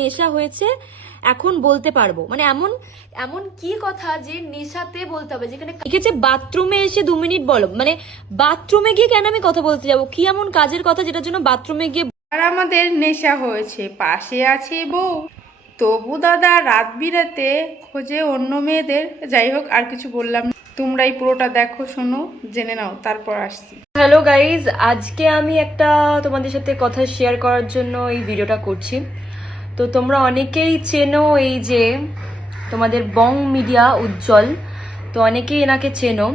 নেশা হয়েছে এখন বলতে পারবো, মানে এমন এমন কি কথা যে নেশাতে বলতে হবে, যেখানে লিখেছে বাথরুমে এসে 2 মিনিট বলো, মানে বাথরুমে গিয়ে কেন আমি কথা বলতে যাবো? কি এমন কাজের কথা যেটার জন্য বাথরুমে গিয়ে? আর আমাদের নেশা হয়েছে, পাশে আছে বউ, তবু দাদা রাত বিরাতে খোঁজে অন্য মেয়েদের। যাই হোক, আর কিছু বললাম না, তোমরাই পুরোটা দেখো, শোনো, জেনে নাও, তারপর আসছি। হ্যালো গাইজ, আজকে আমি একটা তোমাদের সাথে কথা শেয়ার করার জন্য এই ভিডিওটা করছি। তো তোমরা অনেকেই চেনো এই যে তোমাদের বং মিডিয়া উজ্জ্বল, তো অনেকেই এনাকে চেনো।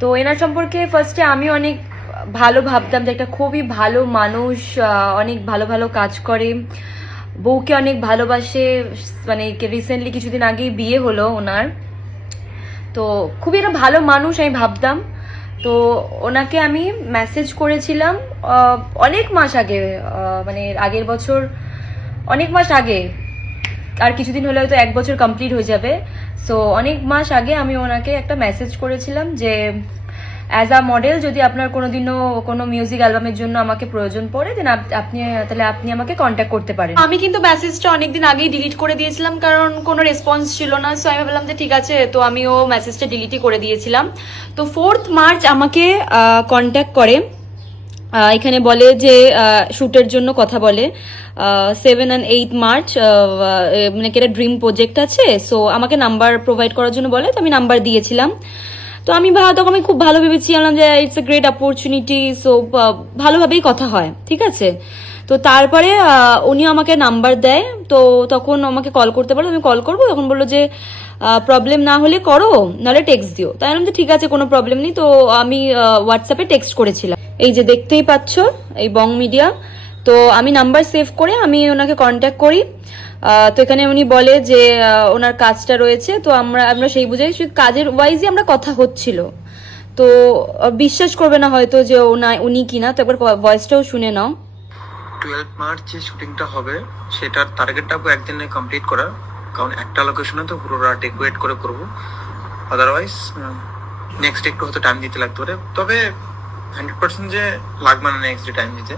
তো এনার সম্পর্কে ফার্স্টে আমি অনেক ভালো ভাবতাম যে একটা খুবই ভালো মানুষ, অনেক ভালো ভালো কাজ করে, বউকে অনেক ভালোবাসে, মানে রিসেন্টলি কিছুদিন আগেই বিয়ে হলো ওনার। তো খুবই একটা ভালো মানুষ আমি ভাবতাম। তো ওনাকে আমি মেসেজ করেছিলাম অনেক মাস আগে, মানে আগের বছর, অনেক মাস আগে, আর কিছুদিন হলে হয়তো 1 বছর কমপ্লিট হয়ে যাবে। সো অনেক মাস আগে আমি ওনাকে একটা মেসেজ করেছিলাম যে অ্যাজ আ মডেল যদি আপনার কোনোদিনও কোনো মিউজিক অ্যালবামের জন্য আমাকে প্রয়োজন পড়ে, দেন আপনি আমাকে কন্ট্যাক্ট করতে পারেন। আমি কিন্তু মেসেজটা অনেকদিন আগেই ডিলিট করে দিয়েছিলাম, কারণ কোনো রেসপন্স ছিল না। সো আমি ভাবলাম যে ঠিক আছে, তো আমিও মেসেজটা ডিলিটই করে দিয়েছিলাম। তো 4th মার্চ আমাকে কন্ট্যাক্ট করে, এখানে বলে যে শ্যুটের জন্য কথা বলে। 7 and 8 মার্চ মানে একটা ড্রিম প্রজেক্ট আছে, সো আমাকে নাম্বার প্রোভাইড করার জন্য বলে। তো আমি নাম্বার দিয়েছিলাম। তো আমি তখন আমি খুব ভালো ভেবেছিলাম যে it's a great opportunity, so ভালোভাবেই কথা হয়, ঠিক আছে। তো তারপরে উনিও আমাকে নাম্বার দেয়, তো তখন আমাকে কল করতে পারো, আমি কল করবো। তখন বললো যে প্রবলেম না হলে করো, নাহলে টেক্সট দিও। তাই বললাম যে ঠিক আছে, কোনো প্রবলেম নেই। তো আমি হোয়াটসঅ্যাপে টেক্সট করেছিলাম, এই যে দেখতেই পাচ্ছ এই বং মিডিয়া। তো আমি নাম্বার সেভ করে আমি ওনাকে কন্ট্যাক্ট করি। তো এখানে উনি বলে যে ওনার কাজটা রয়েছে, তো আমরা সেই বুঝাই কাজের ওয়াইজই আমরা কথা হচ্ছিল। তো বিশ্বাস করবে না হয়তো যে উনি কিনা, তো একবার ভয়েসটাও শুনে নাও। 12 মার্চ যে শুটিংটা হবে সেটার টার্গেটটা একদিনে কমপ্লিট করা, কারণ একটা লোকেশনে তো পুরো রাত ডেকোরেট করে করবো, আদারওয়াইজ নেক্সট একটু হয়তো টাইম দিতে লাগতে পারে। তবে 100% যে লাগবে না নেক্সট ডে টাইম দিতে,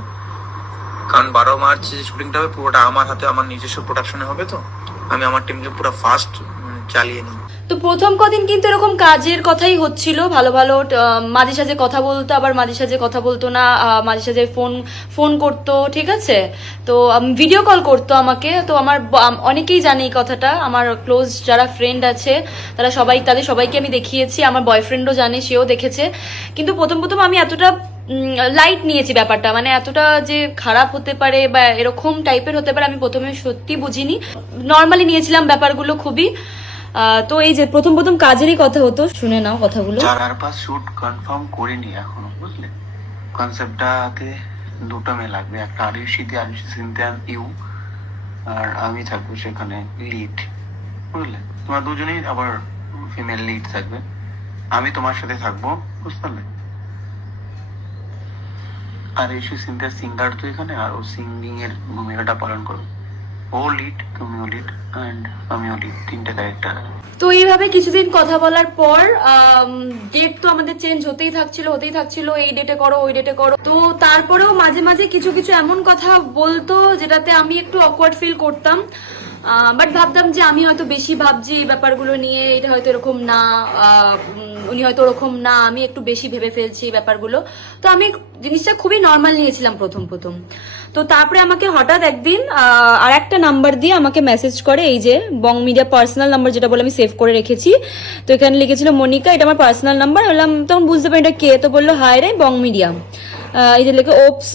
কারণ 12 মার্চ যে শুটিংটা হবে পুরোটা আমার হাতে, আমার নিজস্ব প্রোডাকশনে হবে। তো আমি আমার টিমকে পুরো ফাস্ট চালিয়ে নিই। তো প্রথম কদিন কিন্তু এরকম কাজের কথাই হচ্ছিল, ভালো ভালো, মাঝে সাঝে কথা বলতো, আবার মাঝে সাঝে কথা বলতো না, মাঝে সাঝে ফোন করতো, ঠিক আছে। তো ভিডিও কল করতো আমাকে। তো আমার অনেকেই জানে এই কথাটা, আমার ক্লোজ যারা ফ্রেন্ড আছে তাদের সবাইকে আমি দেখিয়েছি, আমার বয়ফ্রেন্ডও জানে, সেও দেখেছে। কিন্তু প্রথম প্রথম আমি এতটা লাইট নিয়েছি ব্যাপারটা, মানে এতটা যে খারাপ হতে পারে বা এরকম টাইপের হতে পারে আমি প্রথমে সত্যি বুঝিনি, নর্মালি নিয়েছিলাম ব্যাপারগুলো খুবই। তো এই যে প্রথম প্রথম কাজেরই কথা হতো, শুনে নাও কথাগুলো। 4-5 শুট কনফার্ম করিনি এখনো, বুঝলে। কনসেপ্টটাতে দুটো মেয়ে লাগবে, একটা আরিশি সিনথিয়া ইউ, আর আমি থাকবো সেখানে লিড, বুঝলে। তোমার দুজনেই আবার ফিমেল লিড থাকবে, আমি তোমার সাথে থাকবো, বুঝতে পারলে। আর ইস্যু সিনথিয়া সিঙ্গার তো এখানে, আর ও সিঙ্গিং এর ভূমিকাটা পালন করবে। ও লিড, তুমিও লিড, অ্যান্ড আমিও লিড, 3টে ক্যারেক্টার। তো এইভাবে কিছুদিন কথা বলার পর ডেট তো আমাদের চেঞ্জ হতেই থাকছিল, এই ডেটে করো, ওই ডেটে করো। তো তারপরেও মাঝে মাঝে কিছু কিছু এমন কথা বলতো যেটাতে আমি একটু অকওয়ার্ড ফিল করতাম। বাট ভাবতাম যে আমি হয়তো বেশি ভাবছি এই ব্যাপারগুলো নিয়ে, এটা হয়তো এরকম না, উনি হয়তো ওরকম না, আমি একটু বেশি ভেবে ফেলছি এই ব্যাপারগুলো। তো আমি জিনিসটা খুবই নর্মাল নিয়েছিলাম প্রথম প্রথম। তো তারপরে আমাকে হঠাৎ একদিন আর একটা নাম্বার দিয়ে আমাকে মেসেজ করে, এই যে বং মিডিয়া পার্সোনাল নাম্বার, যেটা বলে আমি সেভ করে রেখেছি। তো এখানে লিখেছিল মনিকা, এটা আমার পার্সোনাল নাম্বার। বললাম, তখন বুঝতে পারি এটা কে। তো বললো হাই রে বং মিডিয়া, এই যে লেখে ওপস,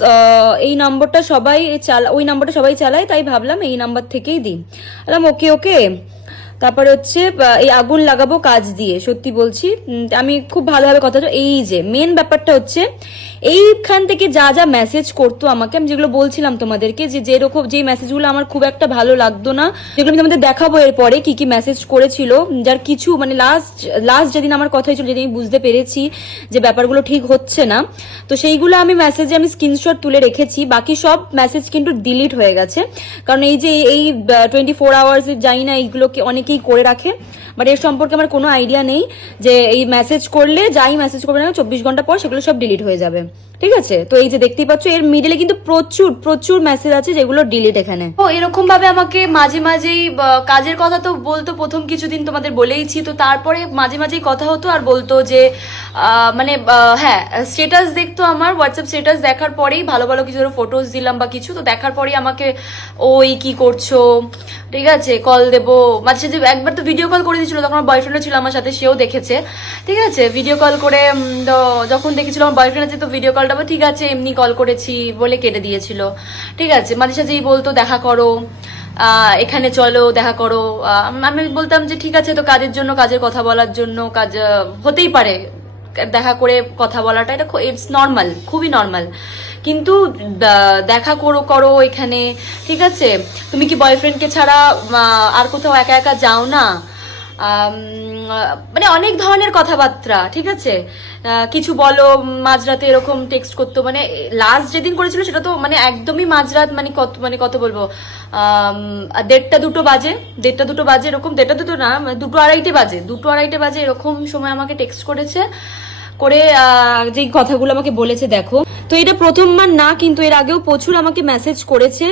এই নম্বরটা ওই নাম্বারটা সবাই চালায়, তাই ভাবলাম এই নাম্বার থেকেই দিই। বললাম ওকে ওকে। তারপরে হচ্ছে এই আগুন লাগাবো কাজ দিয়ে, সত্যি বলছি আমি খুব ভালোভাবে কথা। এই যে মেন ব্যাপারটা হচ্ছে এইখান থেকে যা যা মেসেজ করতো আমাকে, আমি যেগুলো বলছিলাম তোমাদেরকে, যেরকম যে মেসেজগুলো আমার খুব একটা ভালো লাগতো না, যেগুলো আমি তোমাদের দেখাবো এরপরে কি কি মেসেজ করেছিল, যার কিছু মানে লাস্ট যেদিন আমার কথা হয়েছিল, যেদিন আমি বুঝতে পেরেছি যে ব্যাপারগুলো ঠিক হচ্ছে না, তো সেইগুলো আমি স্ক্রিনশট তুলে রেখেছি। বাকি সব মেসেজ কিন্তু ডিলিট হয়ে গেছে, কারণ এই যে এই 24 আওয়ার্স জানি না, এইগুলোকে অনেকেই করে রাখে। বাট এর সম্পর্কে আমার কোনো আইডিয়া নেই যে এই মেসেজ করলে যাই মেসেজ করবে না 24 ঘন্টা পর সেগুলো সব ডিলিট হয়ে যাবে। ঠিক আছে, তো এই যে দেখতেই পাচ্ছ এর মিডলে কিন্তু প্রচুর প্রচুর মেসেজ আছে যেগুলো ডিলিট এখানে। তো এরকম ভাবে আমাকে মাঝে মাঝেই কাজের কথা তো বলতো, প্রথম কিছুদিন তোমাদের বলেইছি, তো তারপরে মাঝে মাঝেই কথা হতো আর বলতো যে মানে হ্যাঁ স্টেটাস দেখতো, আমার হোয়াটসঅ্যাপ স্টেটাস দেখার পরেই ভালো ভালো কিছু ফটোজ দিলাম বা কিছু, তো দেখার পরেই আমাকে ওই কি করছো, ঠিক আছে কল দেবো, মাঝে সাঝে একবার তো ভিডিও কল করে দিয়েছিল, তখন আমার বয়ফ্রেন্ডও ছিল আমার সাথে, সেও দেখেছে। ঠিক আছে, ভিডিও কল করে যখন দেখেছিল আমার বয়ফ্রেন্ড আছে, তো ভিডিও কলটা ঠিক আছে এমনি কল করেছি বলে কেটে দিয়েছিল। ঠিক আছে, মাঝে সাঝেই বলতো দেখা করো, এখানে চলো দেখা করো, আমি বলতাম যে ঠিক আছে, তো কাজের জন্য, কাজের কথা বলার জন্য, কাজ হতেই পারে, দেখা করে কথা বলাটা এটা ইটস নর্মাল, খুবই নর্মাল। কিন্তু দেখা করো করো এখানে, ঠিক আছে, তুমি কি বয়ফ্রেন্ডকে ছাড়া আর কোথাও একা একা যাও না, মানে অনেক ধরনের কথাবার্তা। ঠিক আছে, কিছু বলো, মাঝরাতে এরকম টেক্সট করতো, মানে লাস্ট যেদিন করেছিল সেটা তো মানে একদমই মাঝরাত, মানে কত বলবো, 1:30-2 বাজে, 1:30-2 বাজে এরকম, 1:30-2 না, 2-2:30 বাজে, 2-2:30 বাজে এরকম সময় আমাকে টেক্সট করেছে, করে যে কথাগুলো আমাকে বলেছে দেখো। তো এটা প্রথমবার না, কিন্তু এর আগেও প্রচুর আমাকে মেসেজ করেছে।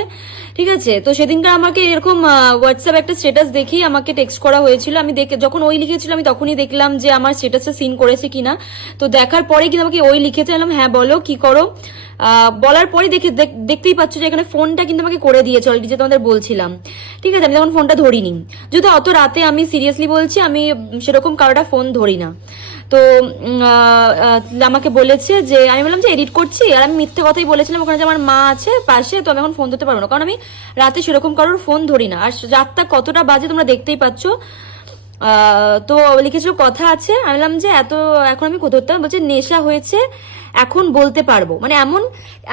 ঠিক আছে, তো সেদিনকার আমাকে এরকম হোয়াটসঅ্যাপ একটা স্ট্যাটাস দেখেই আমাকে টেক্সট করা হয়েছিল, আমি যখন ওই লিখেছিল আমি তখনই দেখলাম যে আমার স্ট্যাটাসটা সিন করেছে কিনা, তো দেখার পরে কিন্তু আমাকে ওই লিখেছে, এলাম হ্যাঁ বলো কি করো, বলার পরে দেখতেই পাচ্ছ যে এখানে ফোনটা কিন্তু আমাকে করে দিয়েছে অলরেডি, যে তোমাদের বলছিলাম। ঠিক আছে, আমি তখন ফোনটা ধরিনি, যদি অত রাতে, আমি সিরিয়াসলি বলছি, আমি সেরকম কারোটা ফোন ধরি না। তো আমাকে বলেছে যে, আমি বললাম যে এডিট করছি, আর আমি মিথ্যে কথাই বলেছিলাম ওখানে যে আমার মা আছে পাশে, তো আমি এখন ফোন ধরতে পারবো না, কারণ আমি রাতে সেরকম কারোর ফোন ধরি না, আর রাতটা কতটা বাজে তোমরা দেখতেই পাচ্ছ। তো লিখেছিল কথা আছে, আমি বললাম যে এখন আমি কোথাও ধরতাম, বলছে নেশা হয়েছে এখন বলতে পারবো, মানে এমন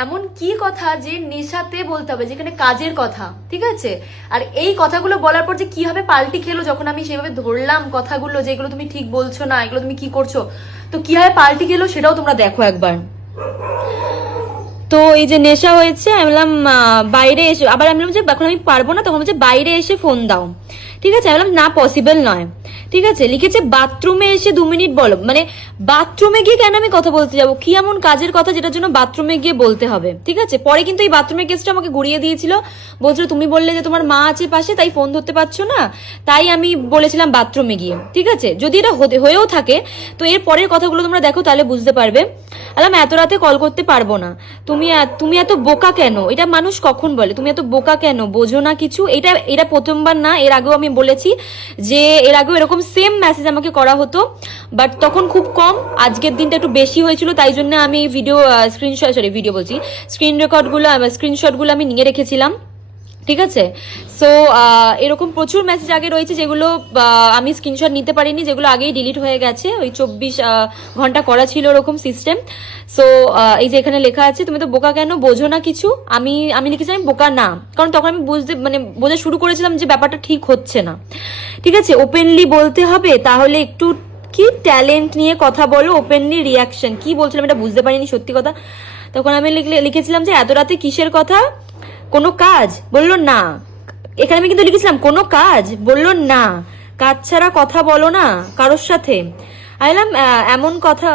এমন কি কথা যে নেশাতে বলতে হবে, যেখানে কাজের কথা। ঠিক আছে, আর এই কথাগুলো বলার পর যে কিভাবে পাল্টি খেলো, যখন আমি সেভাবে ধরলাম কথাগুলো যে এগুলো তুমি ঠিক বলছো না, এগুলো তুমি কি করছো, তো কিভাবে পাল্টি খেলো সেটাও তোমরা দেখো একবার। তো এই যে নেশা হয়েছে, আমি বললাম বাইরে এসে, আবার আমি বললাম যে এখন আমি পারবো না, তখন বলছে বাইরে এসে ফোন দাও। ঠিক আছে, আমি বললাম না পসিবল নয়। ঠিক আছে, লিখেছে বাথরুমে এসে 2 মিনিট বলো, মানে বাথরুমে গিয়ে কেন আমি কথা বলতে যাবো, কি এমন কাজের কথা যেটার জন্য বাথরুমে গিয়ে বলতে হবে। ঠিক আছে, পরে কিন্তু এই বাথরুমের কেসটা আমাকে ঘুরিয়ে দিয়েছিল, বলছিল তুমি বললে যে তোমার মা আছে পাশে তাই ফোন ধরতে পারছো না, তাই আমি বলেছিলাম বাথরুমে গিয়ে। ঠিক আছে, যদি এটা হয়েও থাকে, তো এর পরের কথাগুলো তোমরা দেখো তাহলে বুঝতে পারবে। আলাম এত রাতে কল করতে পারবো না, তুমি এত বোকা কেন, এটা মানুষ কখন বলে, তুমি এত বোকা কেন, বোঝো না কিছু। এটা প্রথমবার না, এর আগেও আমি বলেছি যে এর আগেও এরকম সেম মেসেজ আমাকে করা হতো, বাট তখন খুব কম, আজকের দিনটা একটু বেশি হয়েছিল, তাই জন্য আমি স্ক্রিনশটগুলো আমি নিয়ে রেখেছিলাম। ঠিক আছে, সো এরকম প্রচুর মেসেজ আগে রয়েছে যেগুলো আমি স্ক্রিনশট নিতে পারিনি, যেগুলো আগেই ডিলিট হয়ে গেছে, ওই 24 ঘন্টা করা ছিল ওরকম সিস্টেম। সো এই যে এখানে লেখা আছে তুমি তো বোকা কেন, বোঝো না কিছু, আমি লিখেছি আমি বোকা না, কারণ তখন আমি বোঝা শুরু করেছিলাম যে ব্যাপারটা ঠিক হচ্ছে না। ঠিক আছে, ওপেনলি বলতে হবে, তাহলে একটু কি ট্যালেন্ট নিয়ে কথা বলো, ওপেনলি রিয়াকশন কি বলছিলাম এটা বুঝতে পারিনি সত্যি কথা। তখন আমি লিখেছিলাম যে এত রাতে কিসের কথা, কোনো কাজ, বললো না। এখানে আমি কিন্তু লিখেছিলাম কোনো কাজ, বললো না, কাজ ছাড়া কথা বলো না কারোর সাথে। আইলাম এমন কথা,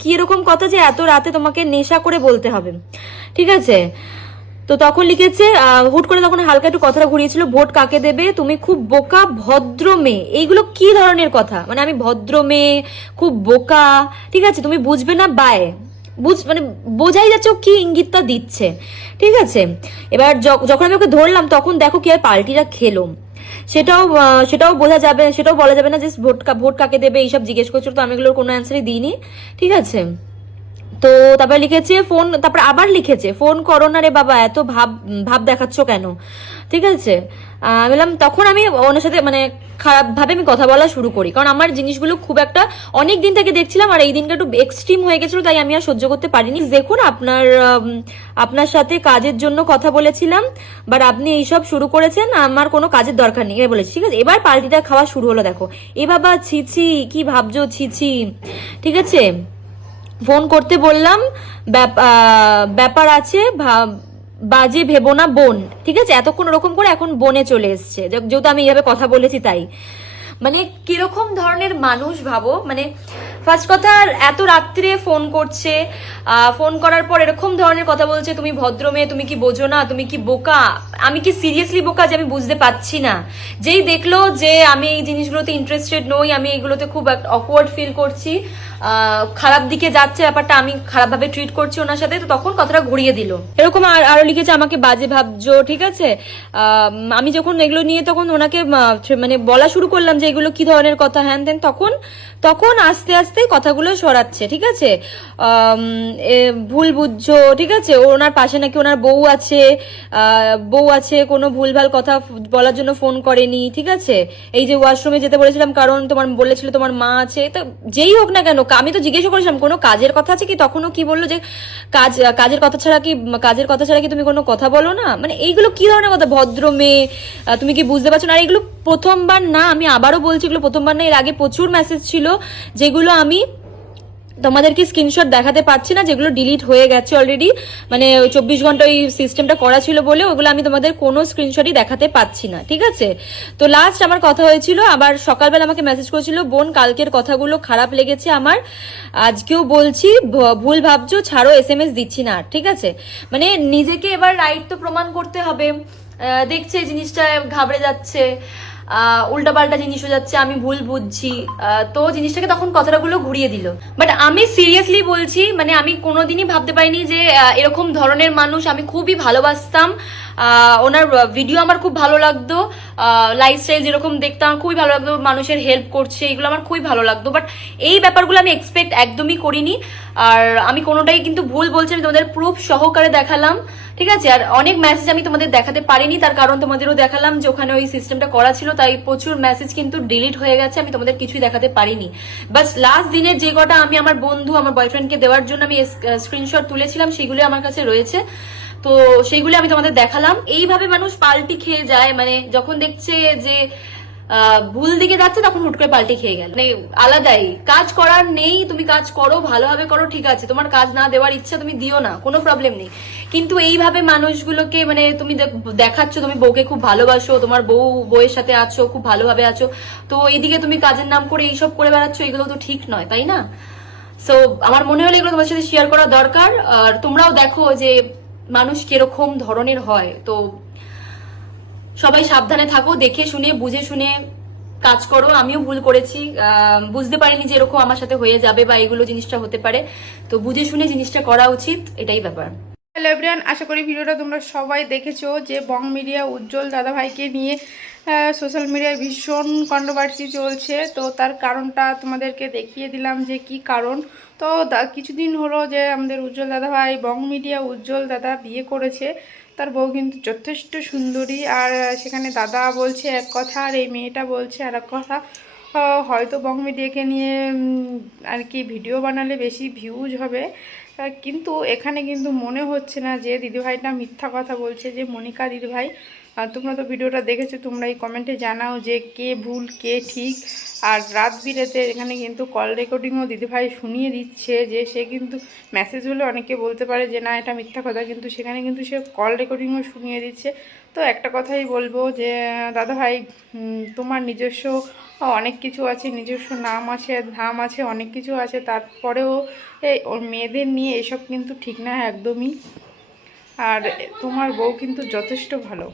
কি এরকম কথা যে এত রাতে তোমাকে নেশা করে বলতে হবে। ঠিক আছে, তো তখন লিখেছে হুট করে তখন হালকা একটু কথাটা ঘুরিয়েছিল, ভোট কাকে দেবে, তুমি খুব বোকা, ভদ্র মেয়ে, এইগুলো কি ধরনের কথা, মানে আমি ভদ্র মেয়ে, খুব বোকা। ঠিক আছে, তুমি বুঝবে না বাই, মানে বোঝাই যাচ্ছে ও কি ইঙ্গিতটা দিচ্ছে। ঠিক আছে, এবার যখন আমি ওকে ধরলাম তখন দেখো কি আর পাল্টিটা খেলো, সেটাও বোঝা যাবে, সেটাও বলা যাবে না যে ভোট কাকে দেবে এইসব জিজ্ঞেস করছিল, তো আমি এগুলোর কোনো অ্যান্সারই দিইনি। ঠিক আছে, তো তারপরে লিখেছে ফোন, তারপর আবার লিখেছে ফোন করো না রে বাবা, এত ভাব দেখাচ্ছ কেন। ঠিক আছে, বললাম তখন আমি ওনার সাথে মানে খারাপ ভাবে আমি কথা বলা শুরু করি, কারণ আমার জিনিসগুলো খুব একটা অনেক দিন থেকে দেখছিলাম, আর এই দিনটা একটু এক্সট্রিম হয়ে গেছিল, তাই আমি আর সহ্য করতে পারিনি। দেখুন আপনার সাথে কাজের জন্য কথা বলেছিলাম, বাট আপনি এইসব শুরু করেছেন, আমার কোনো কাজের দরকার নেই এবার বলেছি। ঠিক আছে, এবার পাল্টিটা খাওয়া শুরু হলো, দেখো এ বাবা ছিছি কি ভাবছো ছিছি। ঠিক আছে, ফোন করতে বললাম, ব্যাপার আছে, বাজে ভেবো না বোন। ঠিক আছে, এতক্ষণ ওরকম করে এখন বোনে চলে এসছে, যেহেতু আমি এইভাবে কথা বলেছি তাই। মানে কিরকম ধরনের মানুষ ভাবো। মানে ফার্স্ট কথা, এত রাত্রে ফোন করছে, ফোন করার পর এরকম ধরনের কথা বলছে, তুমি ভদ্র মেয়ে, তুমি কি বোঝো না, তুমি কি বোকা। আমি কি সিরিয়াসলি বোকা যে আমি বুঝতে পারছি না? যেই দেখলো যে আমি এই জিনিসগুলোতে ইন্টারেস্টেড নই, আমি এইগুলোতে খুব অকওয়ার্ড ফিল করছি, খারাপ দিকে যাচ্ছে ব্যাপারটা, আমি খারাপভাবে ট্রিট করছি ওনার সাথে, তো তখন কথাটা ঘুরিয়ে দিল। এরকম আরো লিখেছে আমাকে বাজে ভাবছো, ঠিক আছে। আমি যখন এগুলো নিয়ে তখন ওনাকে মানে বলা শুরু করলাম যে এগুলো কি ধরনের কথা, হ্যান ত্যান, তখন আস্তে আস্তে কথাগুলো সরাচ্ছে, ঠিক আছে। ভুল বুঝছো, ঠিক আছে। ওনার পাশে নাকি ওনার বউ আছে, কোনো ভুলভাল কথা বলার জন্য ফোন করেনি, ঠিক আছে। এই যে ওয়াশরুমে যেতে বলেছিলাম কারণ তোমার বলেছিল তোমার মা আছে, তো যেই হোক না কেন, আমি তো জিজ্ঞেস করেছিলাম কোনো কাজের কথা আছে কি, তখনও কি বললো যে কাজের কথা ছাড়া কি তুমি কোনো কথা বলো না। মানে এইগুলো কি ধরনের কথা, ভদ্র মেয়ে, তুমি কি বুঝতে পারছো না? আর এগুলো প্রথমবার না, আমি আবারও বলছি, এগুলো প্রথমবার না, এর আগে প্রচুর মেসেজ ছিল যেগুলো আমি তোমাদেরকে স্ক্রিনশট দেখাতে পারছি না, যেগুলো ডিলিট হয়ে গেছে অলরেডি। মানে 24 ঘন্টা ওই সিস্টেমটা করা ছিল বলে ওগুলো আমি তোমাদের কোনো স্ক্রিনশটই দেখাতে পাচ্ছি না, ঠিক আছে। তো লাস্ট আমার কথা হয়েছিল, আবার সকালবেলা আমাকে মেসেজ করেছিল, বোন কালকের কথাগুলো খারাপ লেগেছে আমার, আজকেও বলছি ভুল ভাবছো, ছাড়ো, SMS দিচ্ছি না, ঠিক আছে। মানে নিজেকে এবার রাইট তো প্রমাণ করতে হবে। দেখছে জিনিসটা ঘাবড়ে যাচ্ছে, উল্টাপাল্টা জিনিস হয়ে যাচ্ছে, আমি ভুল বুঝছি, তো জিনিসটাকে তখন কথাগুলো ঘুরিয়ে দিল। বাট আমি সিরিয়াসলি বলছি, মানে আমি কোনোদিনই ভাবতে পারিনি যে এরকম ধরনের মানুষ। আমি খুবই ভালোবাসতাম ওনার ভিডিও, আমার খুব ভালো লাগতো, লাইফস্টাইল যেরকম দেখতাম খুবই ভালো লাগতো, মানুষের হেল্প করছে এগুলো আমার খুবই ভালো লাগতো। বাট এই ব্যাপারগুলো আমি এক্সপেক্ট একদমই করিনি। আর আমি কোনোটাই কিন্তু ভুল বলছি, আমি তোমাদের প্রুফ সহকারে দেখালাম, ঠিক আছে। আর অনেক মেসেজ আমি তোমাদের দেখাতে পারিনি, তার কারণ তোমাদেরও দেখালাম যে ওখানে ওই সিস্টেমটা করা ছিল, তাই প্রচুর মেসেজ কিন্তু ডিলিট হয়ে গেছে, আমি তোমাদের কিছুই দেখাতে পারিনি। বাস লাস্ট দিনের যে কটা আমি আমার বন্ধু, আমার বয়ফ্রেন্ডকে দেওয়ার জন্য আমি স্ক্রিনশট তুলেছিলাম, সেগুলো আমার কাছে রয়েছে, তো সেইগুলো আমি তোমাদের দেখালাম। এইভাবে মানুষ পাল্টি খেয়ে যায়, মানে যখন দেখছে যে ভুল দিকে যাচ্ছে তখন হুট করে পাল্টি খেয়ে গেল। মানে আলাদাই, কাজ করার নেই, তুমি কাজ করো, ভালোভাবে করো, ঠিক আছে। তোমার কাজ না দেওয়ার ইচ্ছা, তুমি দিও না, কোনো প্রবলেম নেই। কিন্তু এইভাবে মানুষগুলোকে, মানে তুমি দেখাচ্ছ তুমি বউকে খুব ভালোবাসো, তোমার বউয়ের সাথে আছো, খুব ভালোভাবে আছো, তো এইদিকে তুমি কাজের নাম করে এইসব করে বেড়াচ্ছ, এগুলো তো ঠিক নয়, তাই না? সো আমার মনে হলো এগুলো তোমার সাথে শেয়ার করা দরকার। আর তোমরাও দেখো যে মানুষ কিরকম ধরনের হয়। তো সবাই সাবধানে থাকো, দেখে শুনে বুঝে শুনে কাজ করো। আমিও ভুল করেছি, বুঝতে পারিনি যে এরকম আমার সাথে হয়ে যাবে বা এগুলো জিনিসটা হতে পারে, তো বুঝে শুনে জিনিসটা করা উচিত, এটাই ব্যাপার। হ্যালো এভরিওয়ান, আশা করি ভিডিওটা তোমরা সবাই দেখেছো যে বং মিডিয়া উজ্জ্বল দাদাভাইকে নিয়ে সোশ্যাল মিডিয়ায় ভীষণ কন্ট্রোভার্সি চলছে। তো তার কারণটা তোমাদেরকে দেখিয়ে দিলাম যে কি কারণ। তো কিছুদিন হলো যে আমাদের উজ্জ্বল দাদাভাই বং মিডিয়া উজ্জ্বল দাদা বিয়ে করেছে, তার বউ কিন্তু যথেষ্ট সুন্দরী। আর সেখানে দাদা বলছে এক কথা আর এই মেয়েটা বলছে আর এক কথা। হয়তো বং মিডিয়াকে নিয়ে আর কি ভিডিও বানালে বেশি ভিউজ হবে, কিন্তু এখানে কিন্তু মনে হচ্ছে না যে দিদিভাইটা মিথ্যা কথা বলছে, যে মনিকা দিদিভাই। তোমরা তো ভিডিওটা দেখেছো, তোমরা এই কমেন্টে জানাও যে কে ভুল কে ঠিক। আর রাত বিরেতে এখানে কিন্তু কল রেকর্ডিংও দিদিভাই শুনিয়ে দিচ্ছে, যে সে কিন্তু মেসেজ হলে অনেকে বলতে পারে যে না এটা মিথ্যা কথা, কিন্তু সেখানে কিন্তু সে কল রেকর্ডিংও শুনিয়ে দিচ্ছে। তো একটা কথাই বলবো যে দাদাভাই, তোমার নিজস্ব অনেক কিছু আছে, নিজস্ব নাম আছে, ধাম আছে, অনেক কিছু আছে, তারপরেও ওর মেয়েদের নিয়ে এসব কিন্তু ঠিক না একদমই। আর তোমার বউ কিন্তু যথেষ্ট ভালো।